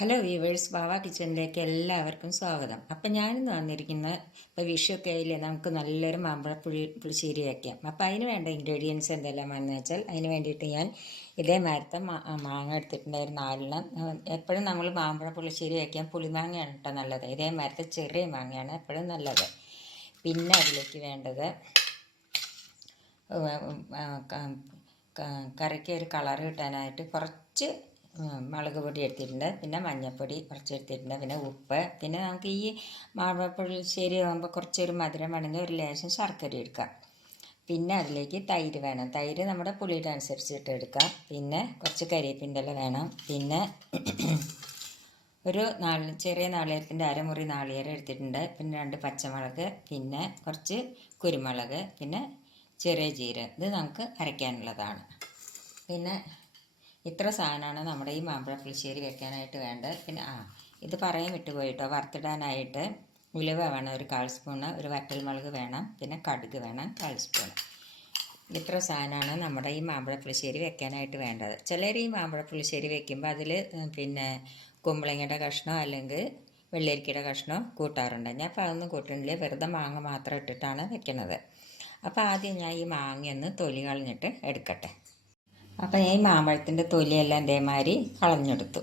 Hello viewers, വാവ കിച്ചണിലേക്ക് എല്ലാവർക്കും സ്വാഗതം. അപ്പം ഞാനിന്ന് വന്നിരിക്കുന്ന ഇപ്പോൾ വിഷുവൊക്കെ ആയില്ലേ, നമുക്ക് നല്ലൊരു പുളിശ്ശേരി വയ്ക്കാം. അപ്പം അതിന് വേണ്ട ഇൻഗ്രീഡിയൻസ് എന്തെല്ലാമാണെന്ന് വെച്ചാൽ, അതിന് വേണ്ടിയിട്ട് ഞാൻ ഇതേമാരത്തെ മാങ്ങ എടുത്തിട്ടുണ്ടായിരുന്നു 4 എപ്പോഴും നമ്മൾ മാമ്പഴ പുളിശ്ശേരി വയ്ക്കാൻ പുളിമാങ്ങയാണ് കേട്ടോ നല്ലത്. ഇതേമാരത്തെ ചെറിയ മാങ്ങയാണ് എപ്പോഴും നല്ലത്. പിന്നെ അതിലേക്ക് വേണ്ടത് കറിക്ക് ഒരു കളർ കിട്ടാനായിട്ട് കുറച്ച് മുളക് പൊടി എടുത്തിട്ടുണ്ട്, പിന്നെ മഞ്ഞൾപ്പൊടി കുറച്ച് എടുത്തിട്ടുണ്ട്, പിന്നെ ഉപ്പ്, പിന്നെ നമുക്ക് ഈ മാമ്പഴപ്പുളിശ്ശേരി ആകുമ്പോൾ കുറച്ചൊരു മധുരം വേണമെങ്കിൽ ഒരു ലേശം ശർക്കര എടുക്കാം. പിന്നെ അതിലേക്ക് തൈര് വേണം. തൈര് നമ്മുടെ പുളിയുടെ അനുസരിച്ചിട്ട് എടുക്കാം. പിന്നെ കുറച്ച് കരിവേപ്പിൻ്റെ ഇല വേണം. പിന്നെ ഒരു ചെറിയ നാളികേരത്തിൻ്റെ അരമുറി നാളികേരം എടുത്തിട്ടുണ്ട്, പിന്നെ 2 പച്ചമുളക്, പിന്നെ കുറച്ച് കുരുമുളക്, പിന്നെ ചെറിയ ജീരകം. ഇത് നമുക്ക് അരയ്ക്കാനുള്ളതാണ്. പിന്നെ ഇത്ര സാധനമാണ് നമ്മുടെ ഈ മാമ്പഴ പുളിശ്ശേരി വെക്കാനായിട്ട് വേണ്ടത്. പിന്നെ ഇത് പറയാൻ വിട്ടുപോയിട്ടോ, വറുത്തിടാനായിട്ട് ഉലുവ വേണം 1/4 സ്പൂണ്, ഒരു വറ്റൽമുളക് വേണം, പിന്നെ കടുക് വേണം 1/4 സ്പൂൺ. ഇത്ര സാധനമാണ് നമ്മുടെ ഈ മാമ്പഴ പുളിശ്ശേരി വെക്കാനായിട്ട് വേണ്ടത്. ചിലർ ഈ മാമ്പഴ പുളിശ്ശേരി വെക്കുമ്പോൾ അതിൽ പിന്നെ കുമ്പളങ്ങയുടെ കഷ്ണോ അല്ലെങ്കിൽ വെള്ളരിക്കയുടെ കഷ്ണോ കൂട്ടാറുണ്ട്. ഞാൻ അപ്പോൾ അതൊന്നും കൂട്ടുന്നില്ല, വെറുതെ മാങ്ങ മാത്രം ഇട്ടിട്ടാണ് വെക്കുന്നത്. അപ്പോൾ ആദ്യം ഞാൻ ഈ മാങ്ങയൊന്ന് തൊലി കളഞ്ഞിട്ട് എടുക്കട്ടെ. അപ്പം ഈ മാമ്പഴത്തിൻ്റെ തൊലിയെല്ലാം ഇതേമാതിരി കളഞ്ഞെടുത്തു.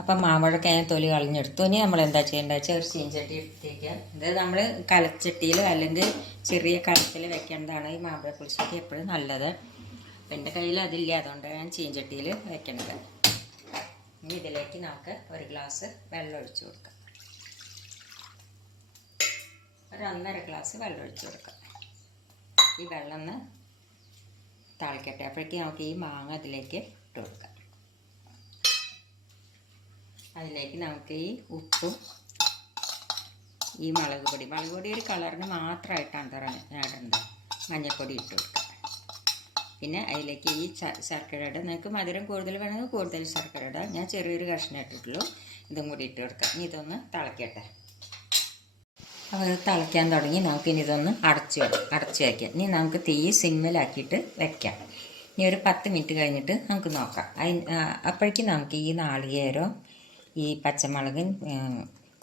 അപ്പം മാമ്പഴമൊക്കെ ഞാൻ തൊലി കളഞ്ഞെടുത്തു. ഇനി നമ്മൾ എന്താ ചെയ്യേണ്ടത് വെച്ചാൽ ഒരു ചീഞ്ചട്ടി എടുത്തേക്കുക. ഇത് നമ്മൾ കലച്ചട്ടിയിൽ അല്ലെങ്കിൽ ചെറിയ കലത്തിൽ വെക്കേണ്ടതാണ് ഈ മാമ്പഴ പുളിശ്ശേരി എപ്പോഴും നല്ലത്. അപ്പം എൻ്റെ കയ്യിൽ അതില്ല, അതുകൊണ്ട് ഞാൻ ചീഞ്ചട്ടിയിൽ വെക്കേണ്ടത്. ഇനി ഇതിലേക്ക് നമുക്ക് 1 ഗ്ലാസ് വെള്ളം ഒഴിച്ചു കൊടുക്കാം. ഒരു 1.5 ഗ്ലാസ് വെള്ളം ഒഴിച്ച് കൊടുക്കാം. ഈ വെള്ളം ഒന്ന് തിളക്കട്ടെ. അപ്പോഴേക്കും നമുക്ക് ഈ മാങ്ങ അതിലേക്ക് ഇട്ട് കൊടുക്കാം. അതിലേക്ക് നമുക്ക് ഈ ഉപ്പും ഈ മുളക് പൊടി ഒരു കളറിന് മാത്രമായിട്ടാണ് ഇടേണ്ടത്. മഞ്ഞൾപ്പൊടി ഇട്ട് കൊടുക്കാം. പിന്നെ അതിലേക്ക് ഈ ശർക്കര ഇടുക. നിങ്ങൾക്ക് മധുരം കൂടുതൽ വേണമെങ്കിൽ കൂടുതൽ ശർക്കര ഇടുക. ഞാൻ ചെറിയൊരു കഷ്ണം ഇട്ടിട്ടുള്ളൂ. ഇതും കൂടി ഇട്ട് കൊടുക്കാം. ഇനി ഇതൊന്ന് തിളക്കട്ടെ. അപ്പോൾ ഇത് തിളയ്ക്കാൻ തുടങ്ങി. നമുക്കിനി ഇതൊന്ന് അടച്ച് വയ്ക്കാം. ഇനി നമുക്ക് തീ സിമ്മിലാക്കിയിട്ട് വെക്കാം. ഇനി ഒരു 10 മിനിറ്റ് കഴിഞ്ഞിട്ട് നമുക്ക് നോക്കാം. അപ്പോഴേക്കും നമുക്ക് ഈ നാളികേരവും ഈ പച്ചമുളകും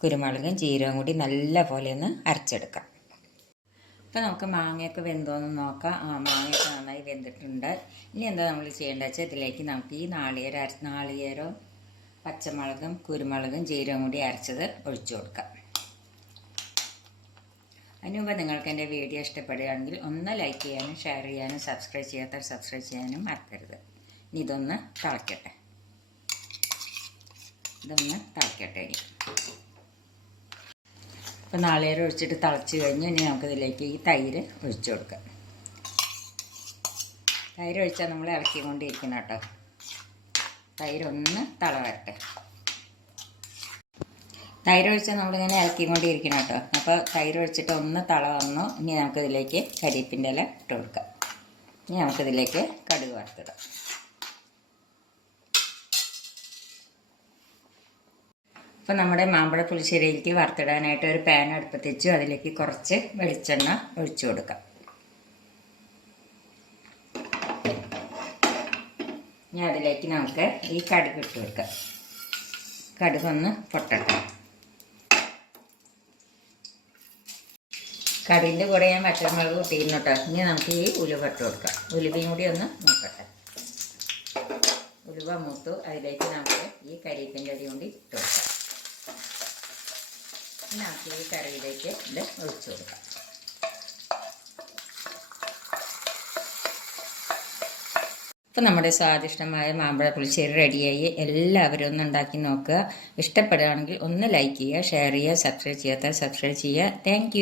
കുരുമുളകും ജീരകവും കൂടി നല്ല പോലെ ഒന്ന് അരച്ചെടുക്കാം. അപ്പോൾ നമുക്ക് മാങ്ങയൊക്കെ വെന്തോന്ന് നോക്കാം. മാങ്ങയൊക്കെ നന്നായി വെന്തിട്ടുണ്ട്. ഇനി എന്താ നമ്മൾ ചെയ്യേണ്ടത് വെച്ചാൽ ഇതിലേക്ക് നമുക്ക് ഈ നാളികേരവും പച്ചമുളകും കുരുമുളകും ജീരകവും കൂടി അരച്ചത് ഒഴിച്ചു കൊടുക്കാം. അതിന് മുമ്പ് നിങ്ങൾക്ക് എൻ്റെ വീഡിയോ ഇഷ്ടപ്പെടുകയാണെങ്കിൽ ഒന്ന് ലൈക്ക് ചെയ്യാനും ഷെയർ ചെയ്യാനും സബ്സ്ക്രൈബ് ചെയ്യാനും മറക്കരുത്. ഇനി ഇതൊന്ന് തിളക്കട്ടെ. അപ്പോൾ നാളികേരം ഒഴിച്ചിട്ട് തിളച്ച് കഴിഞ്ഞ് ഇനി നമുക്കിതിലേക്ക് ഈ തൈര് ഒഴിച്ചു കൊടുക്കാം. തൈര് ഒഴിച്ചാൽ നമ്മൾ ഇളക്കിക്കൊണ്ടിരിക്കണം കേട്ടോ. തൈരൊന്ന് വരട്ടെ. തൈര് ഒഴിച്ചാൽ നമ്മളിങ്ങനെ ഇളക്കിക്കൊണ്ടിരിക്കണം കേട്ടോ. അപ്പോൾ തൈര് ഒഴിച്ചിട്ട് ഒന്ന് വന്നു. ഇനി നമുക്കിതിലേക്ക് കരിവേപ്പിൻ്റെ ഇല ഇട്ട് കൊടുക്കാം. ഇനി നമുക്കിതിലേക്ക് കടുക് വറുത്തിടാം. അപ്പോൾ നമ്മുടെ മാമ്പഴ പുളിശ്ശേരിയിലേക്ക് വറുത്തിടാനായിട്ട് ഒരു പാൻ അടുപ്പത്ത് വെച്ചു. അതിലേക്ക് കുറച്ച് വെളിച്ചെണ്ണ ഒഴിച്ചു കൊടുക്കാം. ഇനി അതിലേക്ക് നമുക്ക് ഈ കടുക് ഇട്ട് കൊടുക്കാം. കടുകൊന്ന് പൊട്ടട്ടെ. കടുകിൻ്റെ കൂടെ ഞാൻ വറ്റൽമുളക് കൂട്ടിയിരുന്നു കേട്ടോ. ഇനി നമുക്ക് ഈ ഉലുവ ഇട്ട് കൊടുക്കാം. ഉലുവയും കൂടി ഒന്ന് നോക്കട്ടെ. ഉലുവ മൂത്തു. അതിലേക്ക് നമുക്ക് ഈ കരിവേപ്പിൻ്റെ അരി കൂടി ഇട്ട് കൊടുക്കാം. നമുക്ക് ഈ കറിയിലേക്ക് ഇത് ഒഴിച്ചു കൊടുക്കാം. അപ്പോൾ നമ്മുടെ സ്വാദിഷ്ടമായ മാമ്പഴ പുളിശ്ശേരി റെഡിയായി. എല്ലാവരും ഒന്ന് ഉണ്ടാക്കി നോക്കുക. ഇഷ്ടപ്പെടുകയാണെങ്കിൽ ഒന്ന് ലൈക്ക് ചെയ്യുക, ഷെയർ ചെയ്യുക, സബ്സ്ക്രൈബ് ചെയ്യാത്ത സബ്സ്ക്രൈബ് ചെയ്യുക. Thank you.